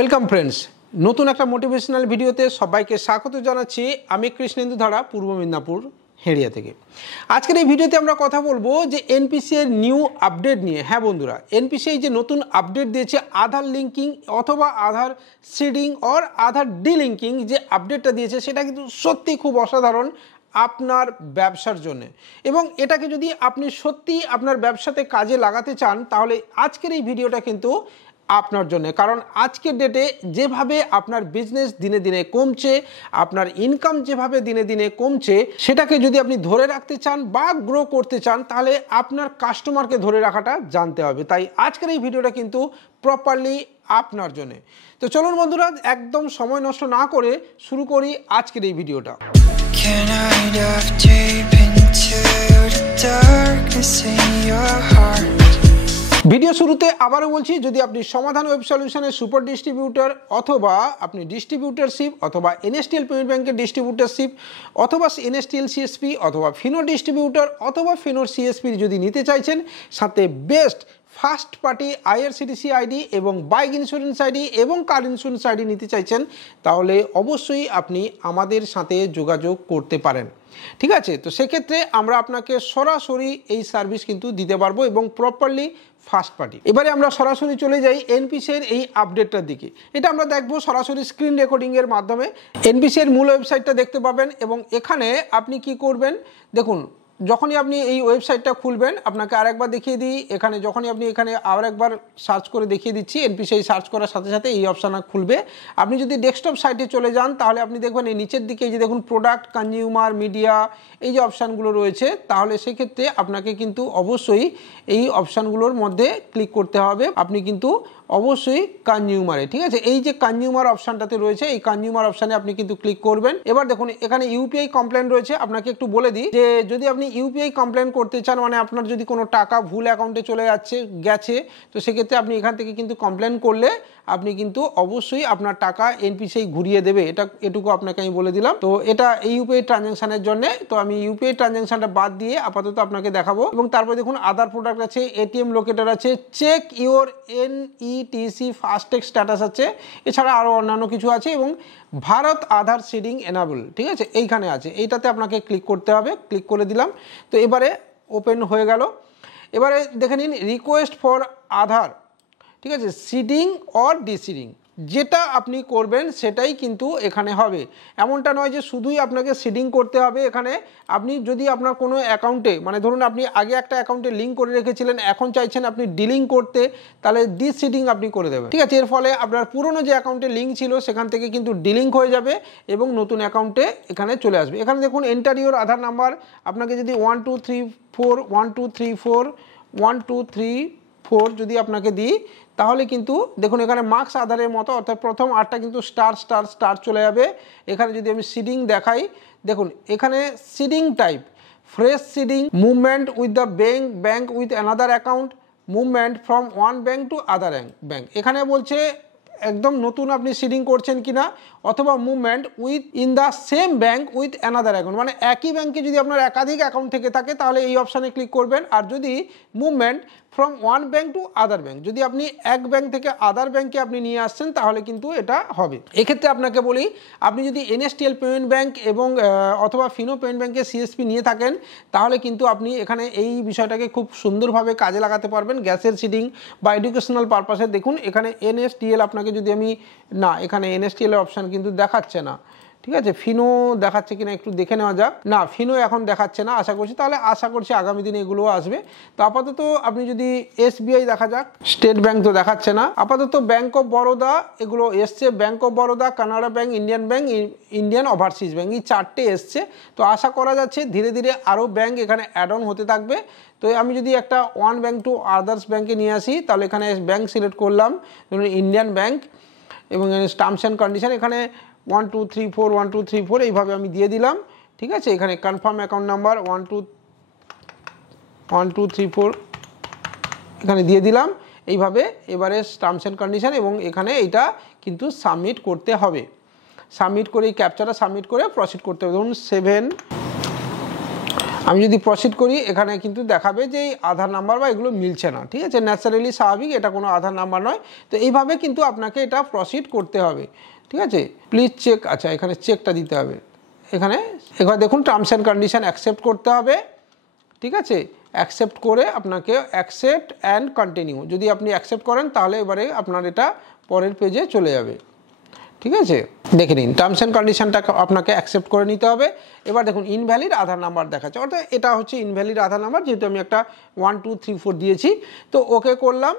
Welcome friends, নতুন একটা motivational ভিডিওতে সবাইকে স্বাগত জানাচ্ছি। আমি কৃষ্ণেন্দু ধারা, পূর্ব মেদিনীপুর হেড়িয়া থেকে। আজকের এই ভিডিওতে আমরা কথা বলবো যে এনপিসি এর নিউ আপডেট নিয়ে। হ্যাঁ বন্ধুরা, এনপিসি যে নতুন আপডেট দিয়েছে আধার লিঙ্কিং অথবা আধার সিডিং অর আধার ডিলিঙ্কিং, যে আপডেটটা দিয়েছে সেটা কিন্তু সত্যি খুব অসাধারণ আপনার ব্যবসার জন্য। এবং এটাকে যদি আপনি সত্যি আপনার ব্যবসাতে কাজে লাগাতে চান তাহলে আজকের এই ভিডিওটা কিন্তু আপনার জন্য। কারণ আজকের ডেটে যেভাবে আপনার বিজনেস দিনে দিনে কমছে, আপনার ইনকাম যেভাবে দিনে দিনে কমছে, সেটাকে যদি আপনি ধরে রাখতে চান বা গ্রো করতে চান তাহলে আপনার কাস্টমারকে ধরে রাখাটা জানতে হবে। তাই আজকের এই ভিডিওটা কিন্তু প্রপারলি আপনার জন্য। তো চলুন বন্ধুরা, একদম সময় নষ্ট না করে শুরু করি আজকের এই ভিডিওটা। Can I dive deep into the darkness in your heart? Video শুরুতে আবারও বলছি, যদি আপনি সমাধান ওয়েব সলিউশনের সুপার ডিস্ট্রিবিউটর অথবা আপনি ডিস্ট্রিবিউটরশিপ অথবা এনএসটিএল পেমেন্ট ব্যাংকের ডিস্ট্রিবিউটরশিপ অথবা এনএসটিএল সিএসপি অথবা ফিনো ডিস্ট্রিবিউটর অথবা ফিনোর সিএসপির যদি নিতে চাইছেন, সাথে best first party IRCTC ID এবং বাইক ইন্স্যুরেন্স আইডি এবং কার ইন্স্যুরেন্স আইডি নিতে চাইছেন, তাহলে অবশ্যই আপনি আমাদের সাথে যোগাযোগ করতে পারেন। ঠিক আছে, তো সেক্ষেত্রে আমরা আপনাকে সরাসরি এই সার্ভিস কিন্তু দিতে পারবো এবং প্রপারলি ফার্স্ট পার্টি। এবারে আমরা সরাসরি চলে যাই এনপিসি এর এই আপডেটটার দিকে। এটা আমরা দেখবো সরাসরি স্ক্রিন রেকর্ডিংয়ের মাধ্যমে। এনপিসি এর মূল ওয়েবসাইটটা দেখতে পাবেন এবং এখানে আপনি কি করবেন দেখুন, যখনই আপনি এই ওয়েবসাইটটা খুলবেন, আপনাকে আরেকবার দেখিয়ে দিই, এখানে যখনই আপনি এখানে আরেকবার সার্চ করে দেখিয়ে দিচ্ছি, এনপিসি সার্চ করার সাথে সাথে এই অপশানটা খুলবে। আপনি যদি ডেস্কটপ সাইটে চলে যান তাহলে আপনি দেখবেন এই নিচের দিকে এই যে দেখুন প্রোডাক্ট, কনজিউমার, মিডিয়া, এই যে অপশানগুলো রয়েছে, তাহলে সেক্ষেত্রে আপনাকে কিন্তু অবশ্যই এই অপশানগুলোর মধ্যে ক্লিক করতে হবে। আপনি কিন্তু অবশ্যই কনজিউমারে, ঠিক আছে, এই যে কনজিউমার অপশানটাতে রয়েছে, এই কনজিউমার অপশানে আপনি কিন্তু ক্লিক করবেন। এবার দেখুন এখানে ইউপিআই কমপ্লেন রয়েছে। আপনাকে একটু বলে দিই যে যদি আপনি ইউপিআই কমপ্লেন করতে চান, মানে আপনার যদি কোনো টাকা ভুল অ্যাকাউন্টে চলে গেছে, তো সেক্ষেত্রে আপনি এখান থেকে কিন্তু কমপ্লেন করলে আপনি কিন্তু অবশ্যই আপনার টাকা এনপিসি ঘুরিয়ে দেবে। এটুকু আপনাকে আমি বলে দিলাম। তো এটা এই ইউপিআই ট্রানজ্যাকশনের জন্য। তো আমি ইউপিআই ট্রানজ্যাকশনটা বাদ দিয়ে আপাতত আপনাকে দেখাবো। এবং তারপরে দেখুন আদার প্রোডাক্ট আছে, এটিএম লোকেটার আছে, চেক ইওর এনইটিসি ফাস্ট্যাগ স্ট্যাটাস আছে, এছাড়া আরও অন্যান্য কিছু আছে এবং ভারত আধার সিডিং এনাবল, ঠিক আছে, এইখানে আছে। এইটাতে আপনাকে ক্লিক করতে হবে। ক্লিক করে দিলাম। তো এবারে ওপেন হয়ে গেল। এবারে দেখে নিন রিকোয়েস্ট ফর আধার, ঠিক আছে, সিডিং অর ডিসিডিং, যেটা আপনি করবেন সেটাই কিন্তু এখানে হবে। এমনটা নয় যে শুধুই আপনাকে সিডিং করতে হবে। এখানে আপনি যদি আপনার কোনো অ্যাকাউন্টে, মানে ধরুন আপনি আগে একটা অ্যাকাউন্টে লিঙ্ক করে রেখেছিলেন, এখন চাইছেন আপনি ডিলিং করতে, তাহলে ডিসিডিং আপনি করে দেবেন। ঠিক আছে, এর ফলে আপনার পুরনো যে অ্যাকাউন্টে লিঙ্ক ছিল সেখান থেকে কিন্তু ডিলিং হয়ে যাবে এবং নতুন অ্যাকাউন্টে এখানে চলে আসবে। এখানে দেখুন এন্টার ইওর আধার নাম্বার, আপনাকে যদি 1234 যদি আপনাকে দিই, তাহলে কিন্তু দেখুন এখানে মার্কস আধারের মতো, অর্থাৎ প্রথম 8টা কিন্তু স্টার স্টার স্টার চলে যাবে। এখানে যদি আমি সিডিং দেখাই, দেখুন এখানে seeding type fresh seeding, movement with the bank with another account, movement from one bank to other bank. এখানে বলছে একদম নতুন আপনি সিডিং করছেন কিনা, অথবা movement with in the same bank with another account, মানে একই ব্যাংকে যদি আপনার একাধিক অ্যাকাউন্ট থেকে থাকে তাহলে এই অপশানে ক্লিক করবেন। আর যদি movement from one bank to other bank, যদি আপনি এক ব্যাংক থেকে আদার ব্যাংকে আপনি নিয়ে আসছেন তাহলে কিন্তু এটা হবে। এক্ষেত্রে আপনাকে বলি, আপনি যদি এনএসটিএল পেমেন্ট ব্যাংক এবং অথবা ফিনো পেমেন্ট ব্যাংকের সিএসপি নিয়ে থাকেন তাহলে কিন্তু আপনি এখানে এই বিষয়টাকে খুব সুন্দরভাবে কাজে লাগাতে পারবেন। গ্যাসের সিডিং বা এডুকেশনাল পারপাসে দেখুন এখানে এনএসটিএল, আপনাকে যদি আমি না, এখানে এনএসটিএল এর অপশান কিন্তু দেখাচ্ছে না। ঠিক আছে, ফিনো দেখাচ্ছে কিনা একটু দেখে নেওয়া যাক। না, ফিনো এখন দেখাচ্ছে না আশা করছি, তাহলে আশা করছি আগামী দিনে এগুলো আসবে। তো আপাতত আপনি যদি এসবিআই দেখা যাক, স্টেট ব্যাংক তো দেখাচ্ছে না। আপাতত ব্যাংক অফ বরোদা এগুলো এসছে, bank of Baroda, Canara bank, Indian overseas bank, এই 4টে এসছে। তো আশা করা যাচ্ছে ধীরে ধীরে আরও ব্যাংক এখানে অ্যাড অন হতে থাকবে। তো আমি যদি একটা ওয়ান ব্যাংক টু আদার্স ব্যাংকে নিয়ে আসি, তাহলে এখানে ব্যাংক সিলেক্ট করলাম, ধরুন ইন্ডিয়ান ব্যাংক, এবং টার্মস অ্যান্ড কন্ডিশন এখানে 1234 এইভাবে আমি দিয়ে দিলাম। ঠিক আছে, এখানে কনফার্ম অ্যাকাউন্ট নাম্বার 1234 এখানে দিয়ে দিলাম এইভাবে। এবারে টার্মস অ্যান্ড কন্ডিশন এবং এখানে এইটা কিন্তু সাবমিট করতে হবে। সাবমিট করে এই ক্যাপচাটা সাবমিট করে প্রসিড করতে হবে। ধরুন আমি যদি প্রসিড করি এখানে কিন্তু দেখাবে যে এই আধার নাম্বার বা এগুলো মিলছে না, ঠিক আছে, ন্যাচারালি স্বাভাবিক, এটা কোনো আধার নাম্বার নয়। তো এইভাবে কিন্তু আপনাকে এটা প্রসিড করতে হবে, ঠিক আছে। প্লিজ চেক, আচ্ছা এখানে চেকটা দিতে হবে, এখানে দেখুন টার্মস অ্যান্ড কন্ডিশন অ্যাকসেপ্ট করতে হবে, ঠিক আছে। অ্যাকসেপ্ট করে আপনাকে অ্যাকসেপ্ট অ্যান্ড কন্টিনিউ, যদি আপনি অ্যাকসেপ্ট করেন তাহলে এবারে আপনার এটা পরের পেজে চলে যাবে, ঠিক আছে। দেখে নিন টার্মস অ্যান্ড কন্ডিশনটা আপনাকে অ্যাকসেপ্ট করে নিতে হবে। এবার দেখুন ইনভ্যালিড আধার নাম্বার দেখাচ্ছে, অর্থাৎ এটা হচ্ছে ইনভ্যালিড আধার নাম্বার, যেহেতু আমি একটা 1 2 3 4 দিয়েছি। তো ওকে করলাম।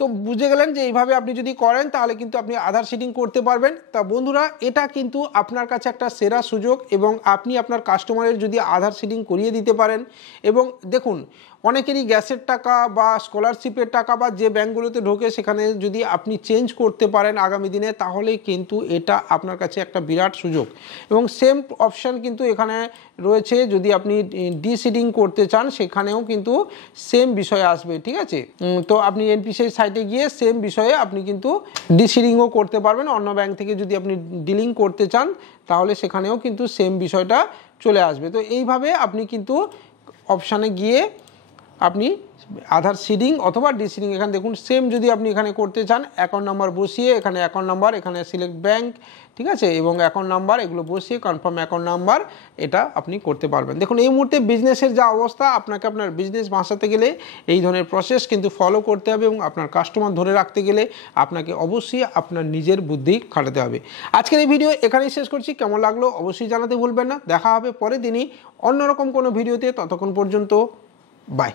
তো বুঝে গেলেন যে এইভাবে আপনি যদি করেন তাহলে কিন্তু আপনি আধার সিডিং করতে পারবেন। তা বন্ধুরা, এটা কিন্তু আপনার কাছে একটা সেরা সুযোগ, এবং আপনি আপনার কাস্টমারের যদি আধার সিডিং করিয়ে দিতে পারেন। এবং দেখুন অনেকেরই গ্যাসের টাকা বা স্কলারশিপের টাকা বা যে ব্যাঙ্কগুলোতে ঢোকে সেখানে যদি আপনি চেঞ্জ করতে পারেন আগামী দিনে, তাহলে কিন্তু এটা আপনার কাছে একটা বিরাট সুযোগ। এবং সেম অপশান কিন্তু এখানে রয়েছে, যদি আপনি ডিসিডিং করতে চান সেখানেও কিন্তু সেম বিষয় আসবে, ঠিক আছে। তো আপনি এনপিসিআই সাইটে গিয়ে সেম বিষয়ে আপনি কিন্তু ডিসিডিংও করতে পারবেন। অন্য ব্যাংক থেকে যদি আপনি ডিলিং করতে চান তাহলে সেখানেও কিন্তু সেম বিষয়টা চলে আসবে। তো এইভাবে আপনি কিন্তু অপশানে গিয়ে আপনি আধার সিডিং অথবা ডিসিডিং, এখানে দেখুন সেম যদি আপনি এখানে করতে চান, অ্যাকাউন্ট নাম্বার বসিয়ে এখানে অ্যাকাউন্ট নাম্বার, এখানে সিলেক্ট ব্যাংক, ঠিক আছে, এবং অ্যাকাউন্ট নাম্বার এগুলো বসিয়ে কনফার্ম অ্যাকাউন্ট নাম্বার এটা আপনি করতে পারবেন। দেখুন এই মুহূর্তে বিজনেসের যা অবস্থা, আপনাকে আপনার বিজনেস বাঁচাতে গেলে এই ধরনের প্রসেস কিন্তু ফলো করতে হবে, এবং আপনার কাস্টমার ধরে রাখতে গেলে আপনাকে অবশ্যই আপনার নিজের বুদ্ধি খাটাতে হবে। আজকের এই ভিডিও এখানেই শেষ করছি। কেমন লাগলো অবশ্যই জানাতে ভুলবেন না। দেখা হবে পরের দিনই অন্যরকম কোনো ভিডিওতে। ততক্ষণ পর্যন্ত বাই।